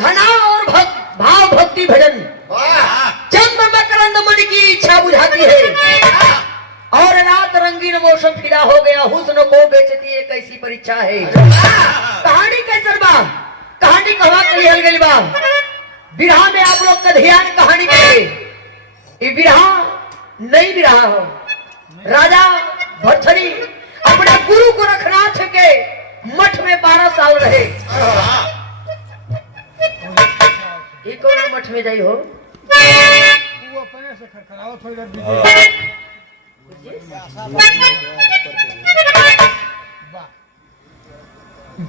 धना और भाव भक्ति भजन चंद मकरंद मन की इच्छा बुझाती है और रात रंगीन मौसम फिदा हो गया हुस्न को बेचती एक ऐसी परीक्षा है। कहानी कैसर बा कहानी कहा लिहल गई बा बिरहा में आप लोग का ध्यान कहानी पे बिरहा नहीं बिरहा हो। राजा भरथरी अपने गुरु गोरखनाथ के मठ में 12 साल रहे। ये कौन मठ में जाई हो वो अपने से खरखराओ थोड़ी देर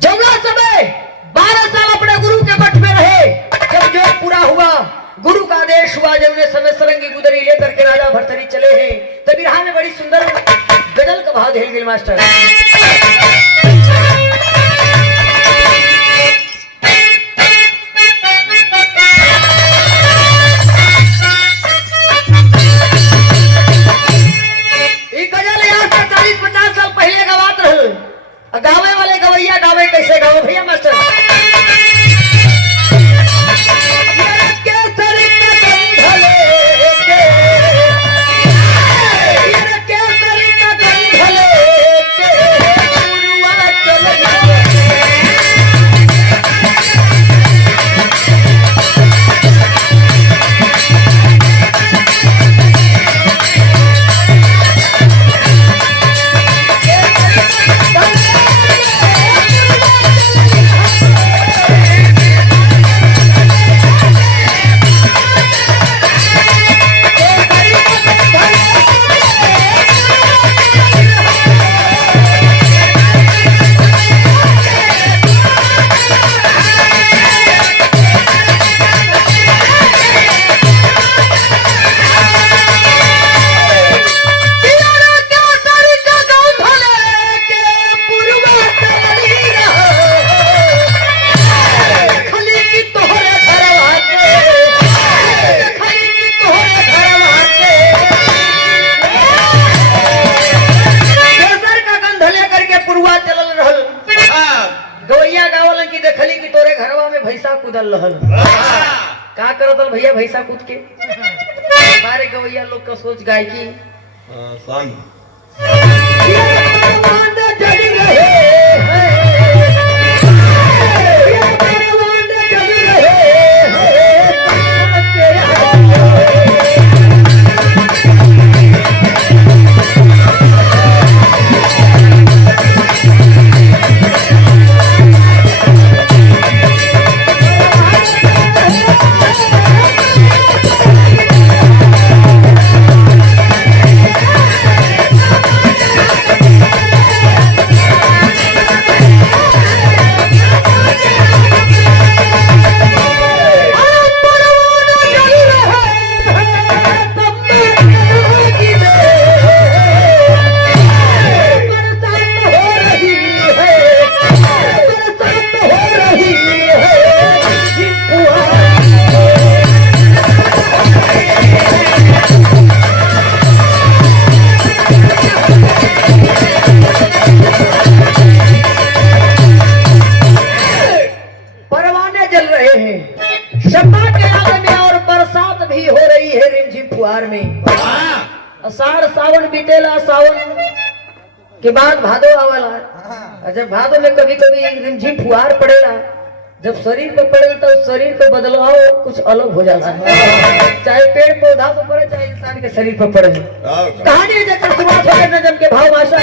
जमुना समय 12 साल अपने गुरु के मठ में रहे। जब जो पूरा हुआ गुरु का आदेश हुआ जब उन्हें समय सरंगी गुदरी लेकर के राजा भरथरी चले हैं तब बिरहा में बड़ी सुंदर गजल का भाव दे गिल मास्टर। गावे वाले गवैया गावे कैसे गाओ भैया मास्टर। का करत भैया भैसा कूद के हमारे गवैया लोग का सोच गायकी आषाढ़ सावन बीतेला सावन के बाद भादो आवाला। जब भादो में कभी कभी रिमझिम फुहार पड़ेला जब शरीर पे पड़ेगा तो शरीर का बदलाव कुछ अलग हो जाता है चाहे पेड़ पौधा पे पड़े चाहे इंसान के शरीर पर पड़े। कहानी जब शुरुआत हो नजम के भाव भाषा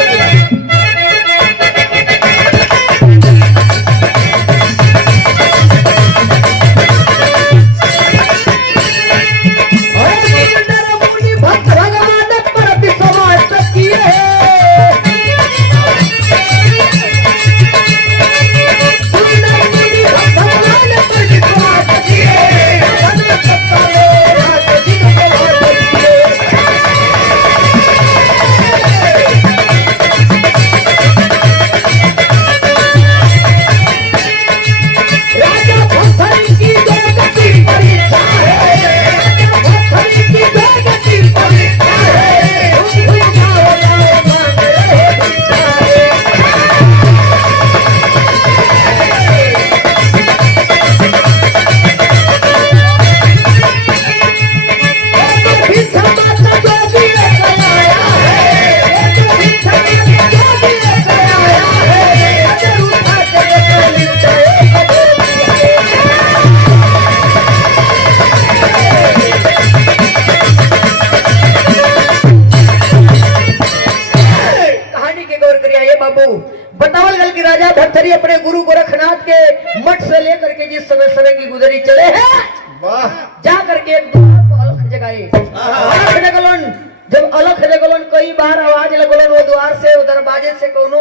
से लेकर के जिस समय समय की गुजरी चले हैं, वाह जा करके एक द्वार पर अलख जगाए। अलख जगलन, जब अलख जगलन कई बार आवाज लगलन, वो द्वार से वो दरवाजे से कोनो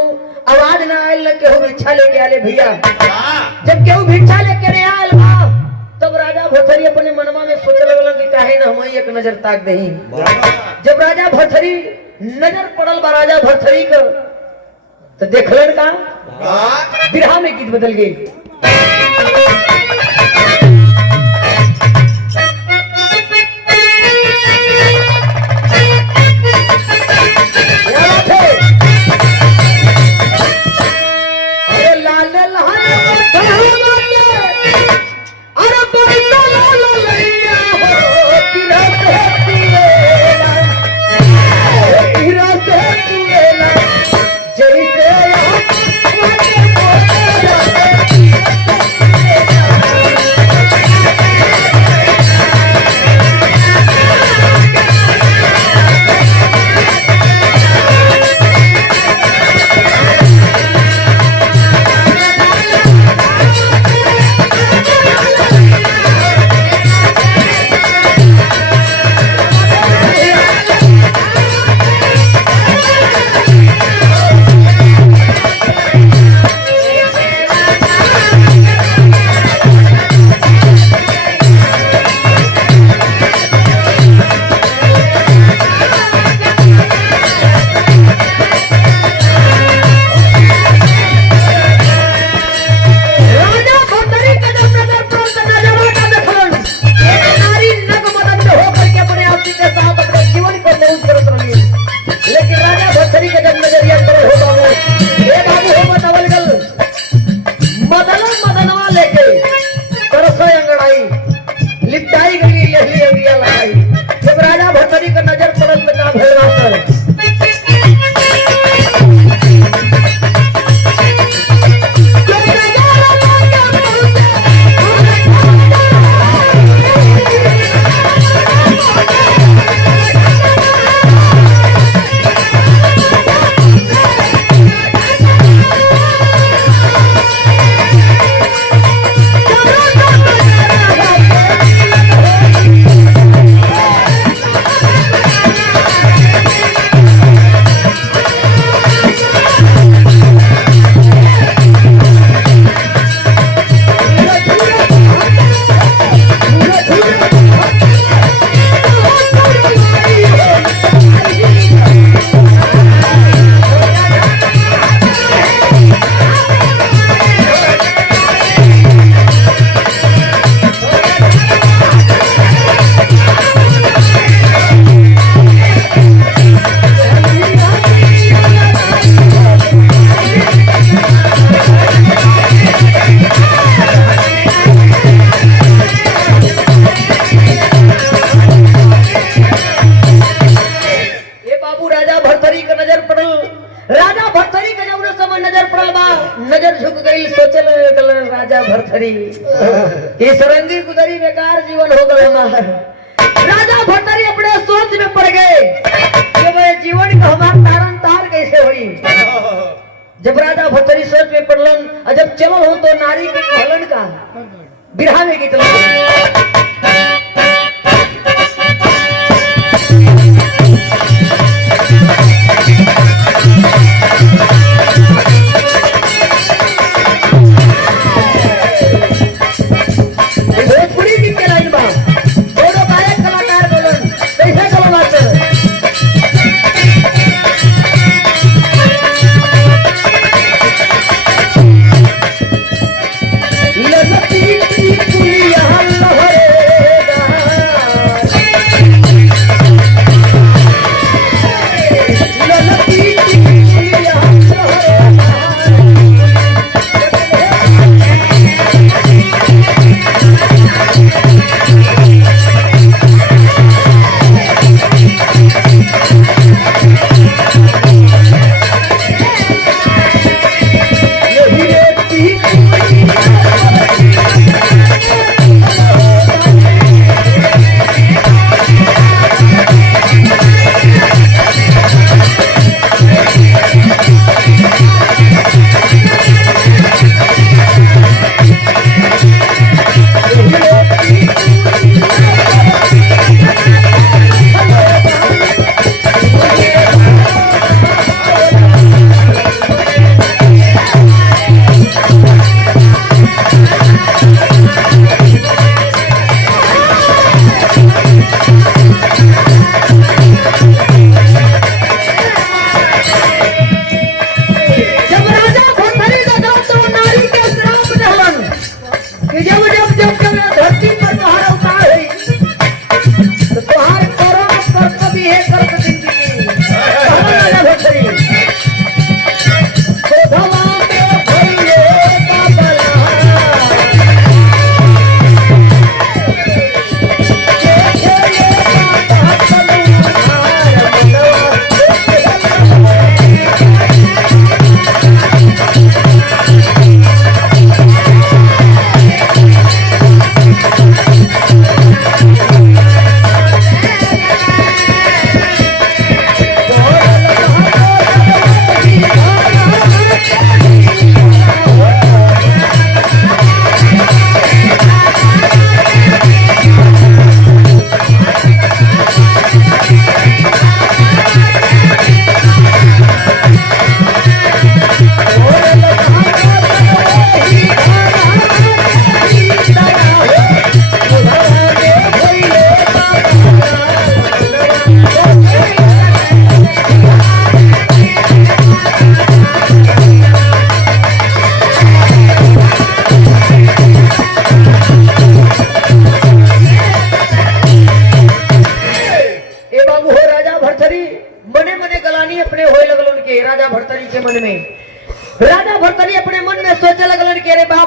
आवाज ना आयल न केहू भिक्षा लेके आले भैया। जब केहू भिक्षा लेके नहीं आयल बा, तब राजा भरथरी अपने मनवा में सोचे लगलन कि काहे न हम एक नजर ताक दही। जब राजा भरथरी नजर पड़ल बा राजा भरथरी का, तो देखलन का बिरहा में गीत बदल गई। ये सरंगी गुजरी बेकार जीवन हो गए हमारा। राजा भरथरी अपने सोच में पड़ गए कि मैं जीवन का हमारा तारन तार कैसे हुई। जब राजा भरथरी सोच में पड़लन, जब चलो हो तो नारी के कहलन का बिरहा में गीत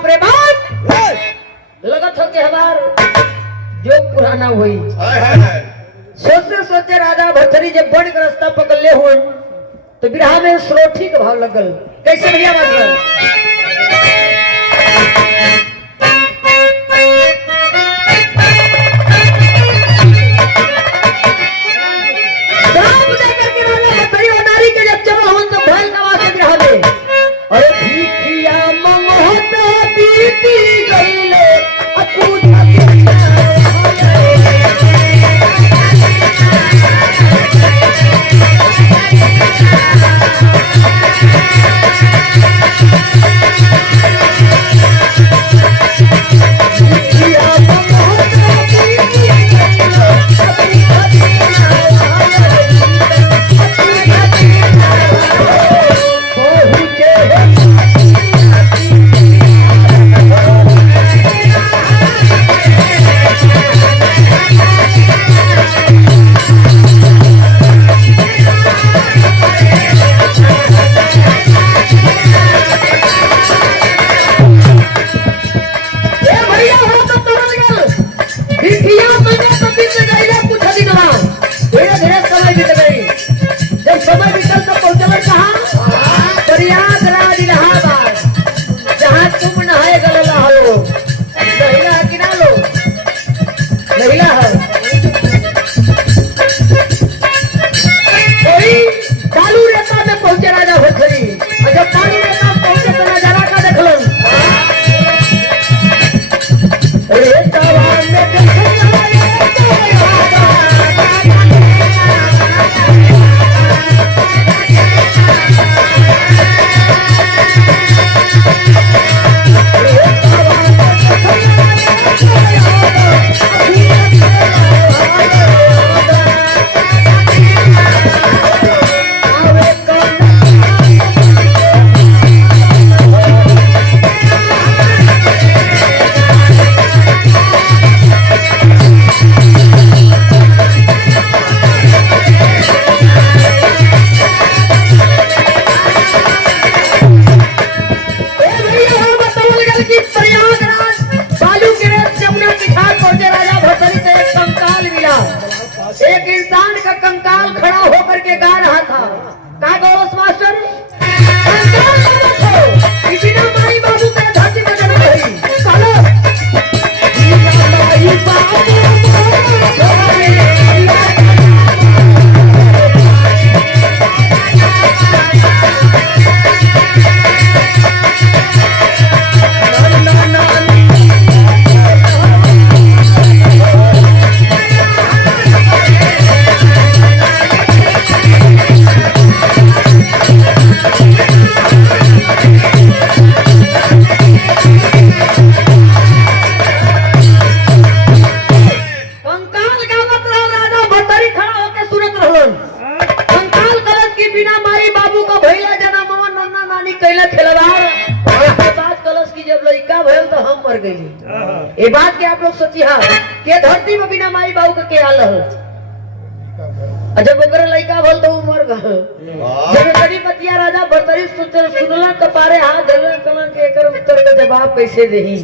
बाप रे बाप लगत हो के हमार जो पुराना हुई सोचते सोचते राजा भरथरी जब बन के रास्ता पकड़ ले हुए तो बिरहा में स्रोठी का भाव लगल कैसे भैया मतलब एक इंसान का कंकाल खड़ा होकर के गा रहा था कहा गौरव मास्टर बिना माई बाबू का धरती में जन्म हुई चलो माई बाबू ये बात के आप लोग सोची हाँ के धरती में बिना माई बाबू का क्या हाल जब ओकरे लड़का भल तो मर गल जब कड़ी पतिया राजा भरतरी सुनला कपारे हाथ धरला कलन के एकर उत्तर का जवाब कैसे देही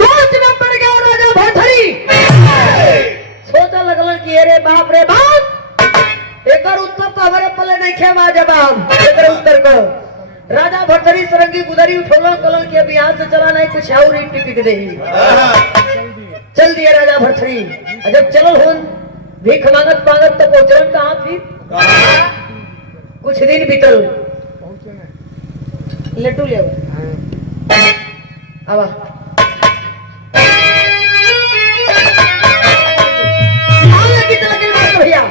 सोच में पड़ गया राजा भरतरी सोचा लगलन कि अरे बाप रे बाप एकर उत्तर तो हमारे पल्ले नहीं खेवा जवाब एकर उत्तर को राजा भरतरी सरंगी गुदरी उठोला कलन के अभी यहाँ से चला नहीं कुछ और ही टिपिक दे चल दिया राजा भरतरी जब चलल हो भीख मांगत मांगत तो पहुंचल कहाँ फिर कुछ दिन बीतल लड्डू ले आवा भैया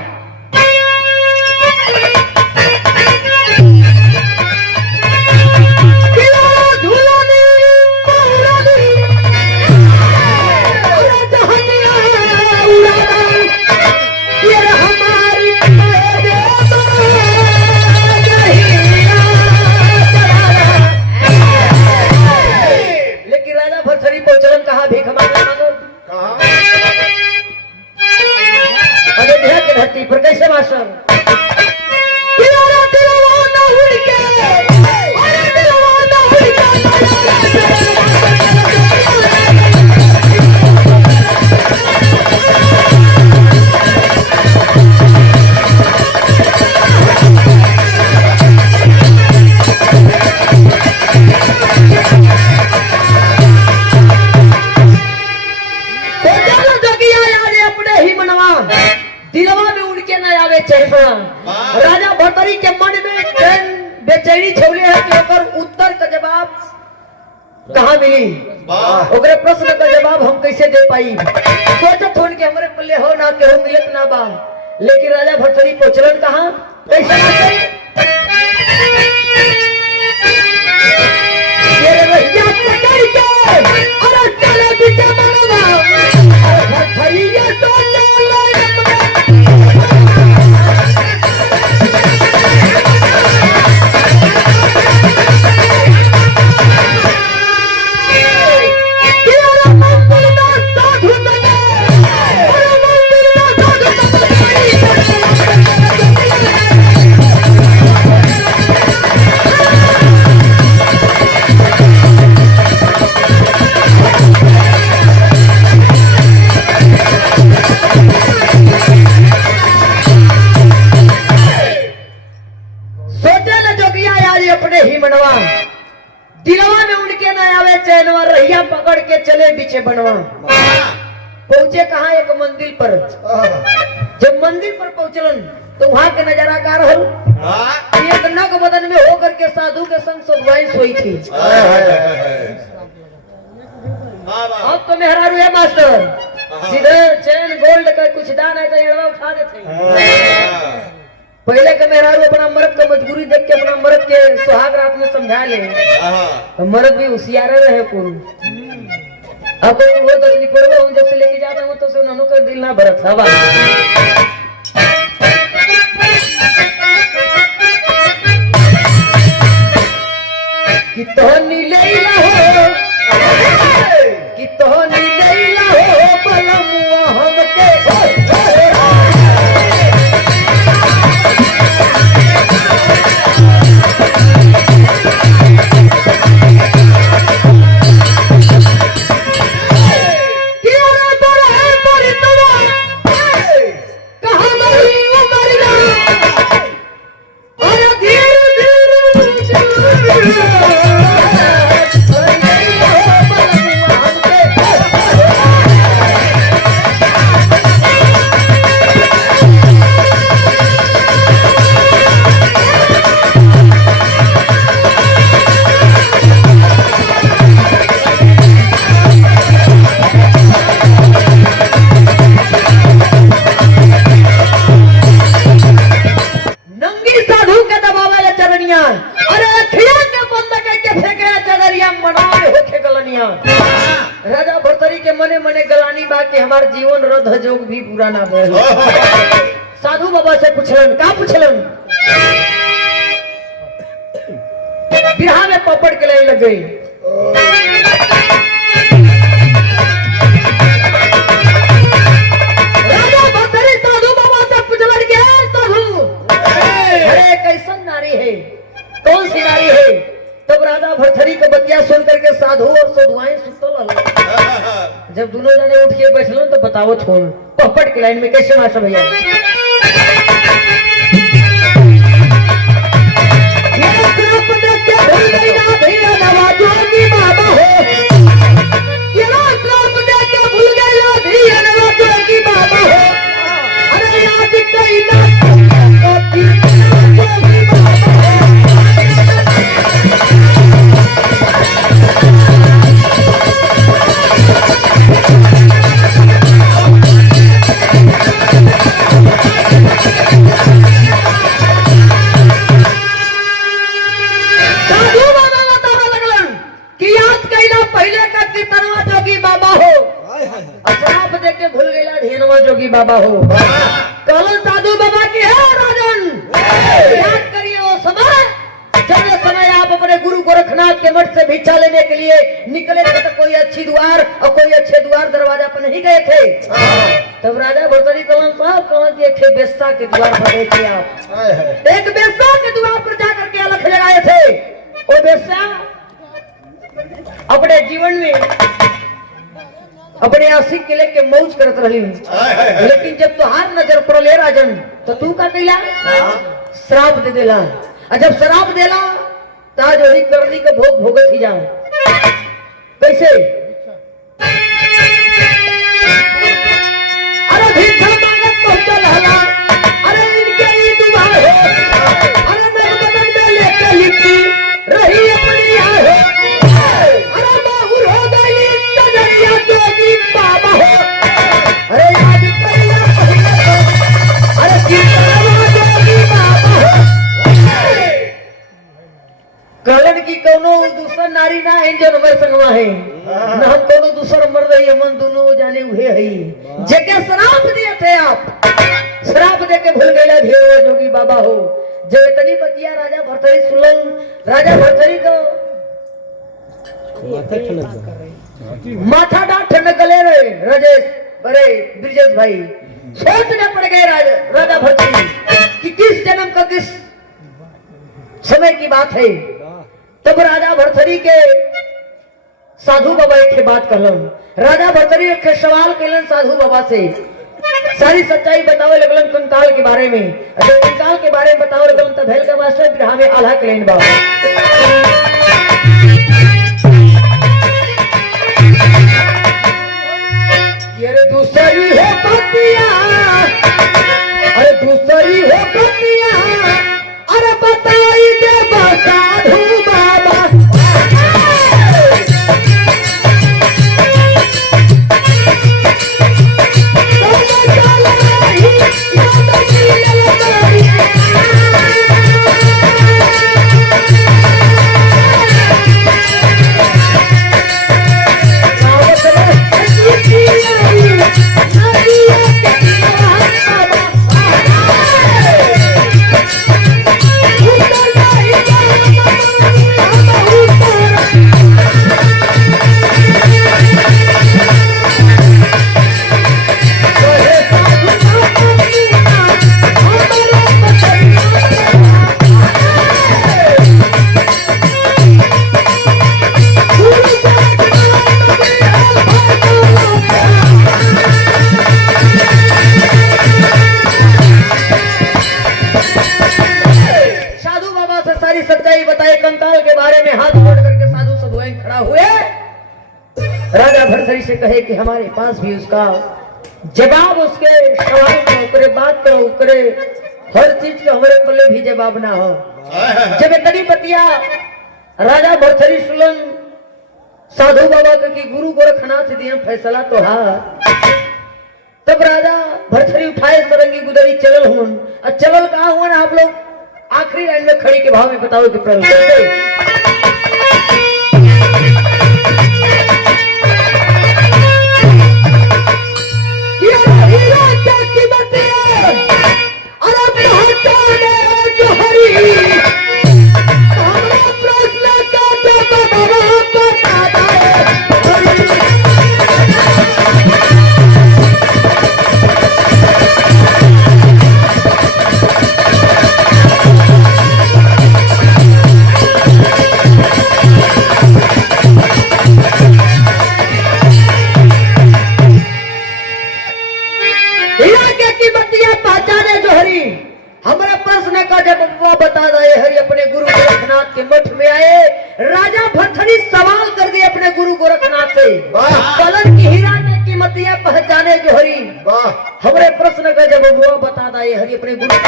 हुआ राजा भर्तरी के मन में चैन बेचैनी छौले है कि ओकर उत्तर का जवाब कहाँ मिली, ओकरे प्रश्न का जवाब हम कैसे दे पाई। सोचत होन के हमरे पल्ले हो ना के हो मिलत ना बा, लेकिन राजा भर्तरी पहुंचलन कहाँ कैसे ये रहिया पकड़ के अरे चले पीछे मनवा अरे भर्तरी ये तो ले दिलवा में उनके न आवे चैनवा रहिया पकड़ के चले बीचे बनवा। पहुंचे कहा एक मंदिर पर, जब मंदिर पर पहुंचलन तो वहां के नजारा का रहल एक नग बदन में होकर के साधु के संग सदवाई सोई थी। अब तो मेहरारू है मास्टर, सीधे चैन गोल्ड का कुछ दान है तो एड़वा उठा देते। पहले के मेहरारू अपना मर्द का मजबूरी देख के अपना मर्द के सुहाग रात में समझा ले, तो मर्द भी होशियार रहे कुल। अब वो तो निकलवा हूं जब से लेके जाता हूं तो से उन्होंने का दिल ना भरत हवा। कि तोहनी लैला हो कि तोहनी लैला हो बलमुआ हमके राजा भर्तरी के मने मने गलानी बा के हमार जीवन रध जोग भी पूरा ना भइल। साधु बाबा से पूछलन का पूछलन, बिरहा में पपड़ के लाइन लग गई। राजा भर्तरी साधु बाबा से पूछलन के साधु अरे कैसन नारी है, कौन सी नारी है। तब राजा भर्तरी को बतिया सुन करके साधु और सधुआएं सुतल। जब दोनों जने उठ के बैठल तो बताओ छोड़ पपड़ के लाइन में कैसे मास्टर भैया जोगी बाबा हो। कहलन साधु बाबा की है राजन, याद करिए वो समय जब ये समय आप अपने गुरु गोरखनाथ के मठ से भिक्षा लेने के लिए निकले थे, तो कोई अच्छी द्वार और कोई अच्छे द्वार दरवाजा पर नहीं गए थे। तब राजा भर्तरी कहलन साहब कहलन कि एक बेस्सा के द्वार पर गए थे आप, एक बेस्सा के द्वार पर जाकर के अलख लगाए थे। वो बेस्सा अपने जीवन में अपने आशिक के लेके मौज करत रही, लेकिन जब तुहार नजर पड़ले राजन तो तू का कैला श्राप दे देला। और जब श्राप देला ताज वही करनी के भोग भोगत ही जाओ। कैसे अरे भिक्षा मांगत पहुंचल हला, अरे इनके जो हमारे संगवा है न हम दोनों दूसर मर रही है मन दोनों जाने हुए है जेके श्राप दिए थे आप श्राप दे के भूल गए ढेर जोगी बाबा हो जब इतनी बतिया राजा भरथरी सुलन राजा भरथरी को माथा डांट ठंड गले रहे राजेश अरे ब्रिजेश भाई सोचने पड़ गए राजा भरथरी कि किस जन्म का किस समय की बात है। तब राजा भरथरी के साधु बाबा एक बात कहलन राजा भरथरी एक सवाल कहलन साधु बाबा से सारी सच्चाई बतावे लगलन कंकाल के बारे में अगर कंकाल के बारे में बतावे लगलन तब भेल का मास्टर बिरहा में आल्हा कलेन बाबा अरे दूसरी हो पतिया अरे दूसरी हो पतिया अरे बताई दे साधु बाबा राजा भरथरी से कहे कि हमारे पास भी उसका जवाब उसके सवाल का उकरे बात का उकरे हर चीज का हमारे पल्ले भी जवाब ना हो जब इतनी बतिया राजा भरथरी सुलन साधु बाबा का कि गुरु गोरखनाथ दिए फैसला तो तब राजा भरथरी उठाए तरंगी गुदरी चलल हुन और चलल कहा हुआ ना आप लोग आखिरी लाइन में खड़ी के भाव में बताओ कि प्रभु हमारा प्रश्न का जब बता रहे हरि अपने गुरु गोरखनाथ के मठ में आए राजा भरथरी सवाल कर दिए अपने गुरु गोरखनाथ से कलन की हीरा के कीमतियां पहचाने जो हरि हमारे प्रश्न का जब वो बता रहे हरि अपने गुरु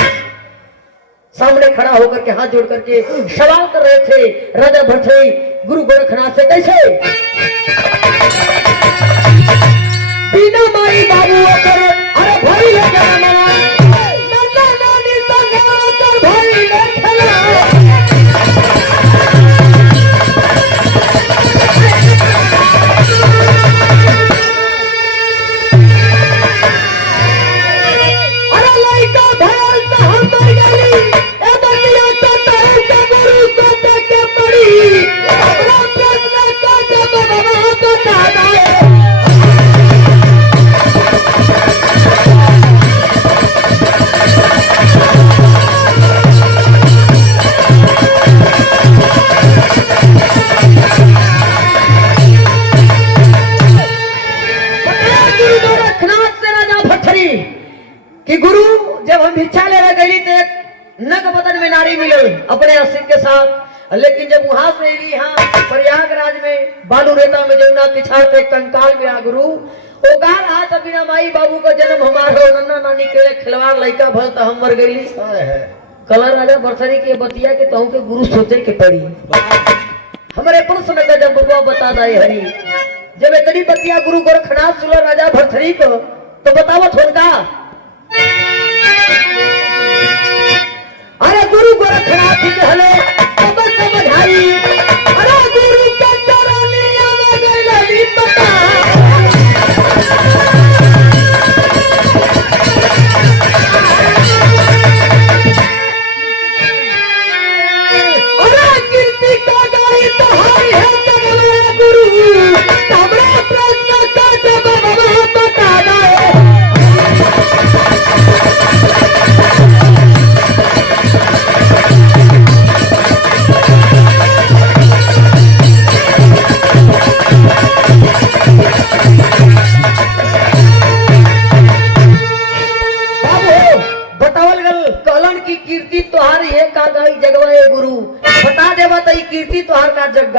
सामने खड़ा होकर के हाथ जोड़ करके सवाल कर रहे थे राजा भरथरी गुरु गोरखनाथ से कैसे बिना माई बाबू अरे भाई कि गुरु जब हम भिक्षा ले रहे गई थे नग बदन में नारी मिले अपने आशिक के साथ लेकिन जब वहां से यहाँ प्रयागराज में बालू रेता में जमुना पिछाड़ कंकाल में आ गुरु वो गा रहा था बिना माई बाबू का जन्म हमारे नन्ना नानी के खिलवाड़ लड़का भल तो हम मर गई कलर राजा भरथरी के बतिया के कहूँ के गुरु सोचे के पड़ी हमारे प्रश्न का जब बबुआ बता दाए हरी जब इतनी बतिया गुरु गोरखनाथ सुनो राजा भरथरी को तो बतावत होगा अरे गुरु गोरखनाथ जी हले समझाई अरे गुरु के चरण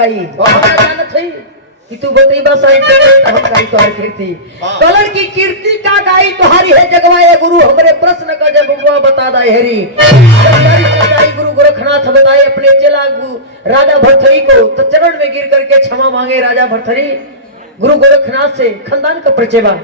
गाई हमरा जानत है कि तू बतई बस आई तो हम गाई तोहर कीर्ति कलर की कीर्ति का गाई तुम्हारी है जगवाए गुरु हमरे प्रश्न का जब बता दा हेरी सच्चाई गुरु गोरखनाथ बताए अपने चेला राजा भरथरी को तो चरण में गिर करके क्षमा मांगे राजा भरथरी गुरु गोरखनाथ से खानदान का परिचय बा